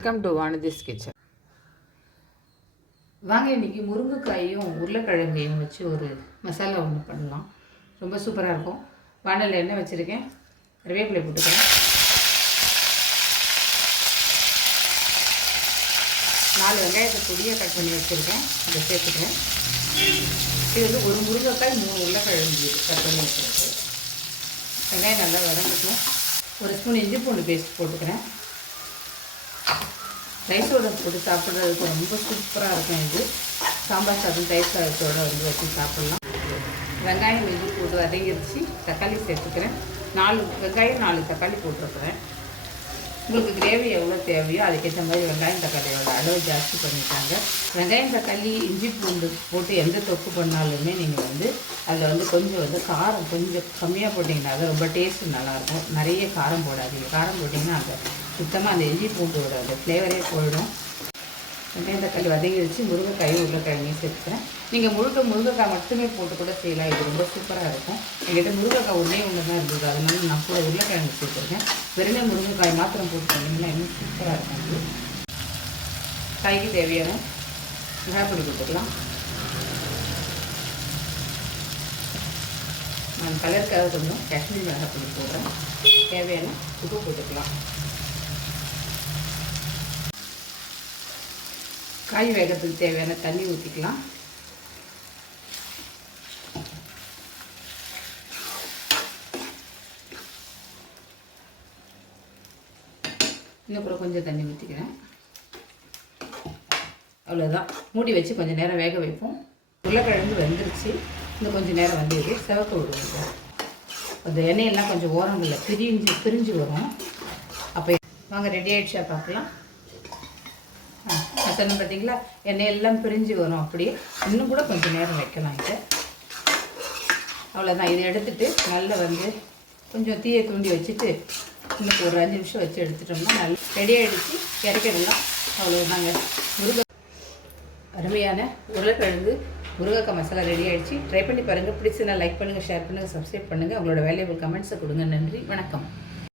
Welcome to Vanathi's kitchen. வாங்க இன்றைக்கி முருங்கைக்காயும் உருளைக்கிழங்கையும் வச்சு ஒரு மசாலா ஒன்று பண்ணலாம். ரொம்ப சூப்பராக இருக்கும். வானலில் எண்ணெய் வச்சுருக்கேன், கருவேப்பிலை போட்டுக்கிறேன், 4 வெங்காயத்தை பொடியாக கட் பண்ணி வச்சுருக்கேன், அதை சேர்த்துக்கிறேன். இது வந்து ஒரு முருங்கைக்காய் 3 உருளைக்கிழங்கு கட் பண்ணி வச்சுருக்கு. வெங்காயம் நல்லா வதங்கட்டும். ஒரு ஸ்பூன் இஞ்சி பூண்டு பேஸ்ட் போட்டுக்கிறேன். ரைஸோடு போட்டு சாப்பிட்றதுக்கு ரொம்ப சூப்பராக இருக்கும். இது சாம்பார் சாதம் ரைஸ் சாதத்தோடு வந்து வச்சு சாப்பிட்லாம். வெங்காயம் இஞ்சி போட்டு வதங்கிடுச்சு. தக்காளி சேர்த்துக்கிறேன். 4 வெங்காயம் 4 தக்காளி போட்டிருக்கிறேன். உங்களுக்கு கிரேவி எவ்வளோ தேவையோ அதுக்கேற்ற மாதிரி வெங்காயம் தக்காளியோட அளவு ஜாஸ்தி பண்ணிட்டாங்க. வெங்காயம் தக்காளி இஞ்சி பூண்டு போட்டு எந்த தொக்கு பண்ணாலுமே நீங்கள் வந்து அதில் வந்து கொஞ்சம் வந்து காரம் கொஞ்சம் கம்மியாக போட்டிங்கன்னா அது ரொம்ப டேஸ்ட்டு நல்லாயிருக்கும். நிறைய காரம் போடாதீங்க. காரம் போட்டிங்கன்னா அந்த சுத்தமாக அந்த இஞ்சி பூண்டோட அந்த ஃப்ளேவரே போயிடும். வெங்காயம் தக்காளி வதங்கிடுச்சு. முருங்கைக்காய் உருளைக்கிழங்கையும் சேர்த்துக்கிறேன். நீங்கள் முருங்கைக்காய் மட்டுமே போட்டு கூட செய்யலாம். இது ரொம்ப சூப்பராக இருக்கும். என்கிட்ட முருங்கைக்காய் ஒன்றே தான் இருந்தது, அதனால நான் கூட உருளைக்கிழங்கு சேர்த்துருக்கேன். வெறுமே முருங்கைக்காய் மாத்திரம் போட்டு பண்ணிங்கன்னா இன்னும் சூப்பராக இருக்கும். இது காய்க்கு தேவையான மிளகாய் போட்டுக்கலாம். நான் கலருக்காக கொஞ்சம் காஷ்மீர் மிளகாய் பொடி போடுறேன். தேவையான உப்பு போட்டுக்கலாம். காய் வேகத்துக்கு தேவையான தண்ணி ஊற்றிக்கலாம். இன்னும் கூட கொஞ்சம் தண்ணி ஊற்றிக்கிறேன். அவ்வளோதான். மூடி வச்சு கொஞ்சம் நேரம் வேக வைப்போம். உருளைக்கிழங்கு வெந்துருச்சு. இன்னும் கொஞ்சம் நேரம் வந்து சிவக்க விடுவோம். அந்த எண்ணெயெல்லாம் கொஞ்சம் ஓரங்களில் பிரிஞ்சு வரும். அப்போ வாங்க ரெடி ஆகிடுச்சா பார்க்கலாம். நான் சொன்ன பார்த்தீங்களா, எண்ணெயெல்லாம் பிரிஞ்சு வரும். அப்படியே இன்னும் கூட கொஞ்சம் நேரம் வைக்கலாம். இது அவ்வளோதான். இதை எடுத்துகிட்டு நல்லா வந்து கொஞ்சம் தீயை தூண்டி வச்சுட்டு இன்னும் ஒரு 5 நிமிஷம் வச்சு எடுத்துட்டோம்னா நல்லா ரெடி ஆகிடுச்சு. இறக்கிடலாம். அவ்வளோதாங்க. அருமையான உருளைக்கிழங்கு முருங்கைக்காய் மசாலா ரெடி ஆகிடுச்சு. ட்ரை பண்ணி பாருங்கள். பிடிச்சுன்னா லைக் பண்ணுங்கள், ஷேர் பண்ணுங்கள், சப்ஸ்கிரைப் பண்ணுங்கள். உங்களோட வேல்யூபிள் கமெண்ட்ஸை கொடுங்க. நன்றி, வணக்கம்.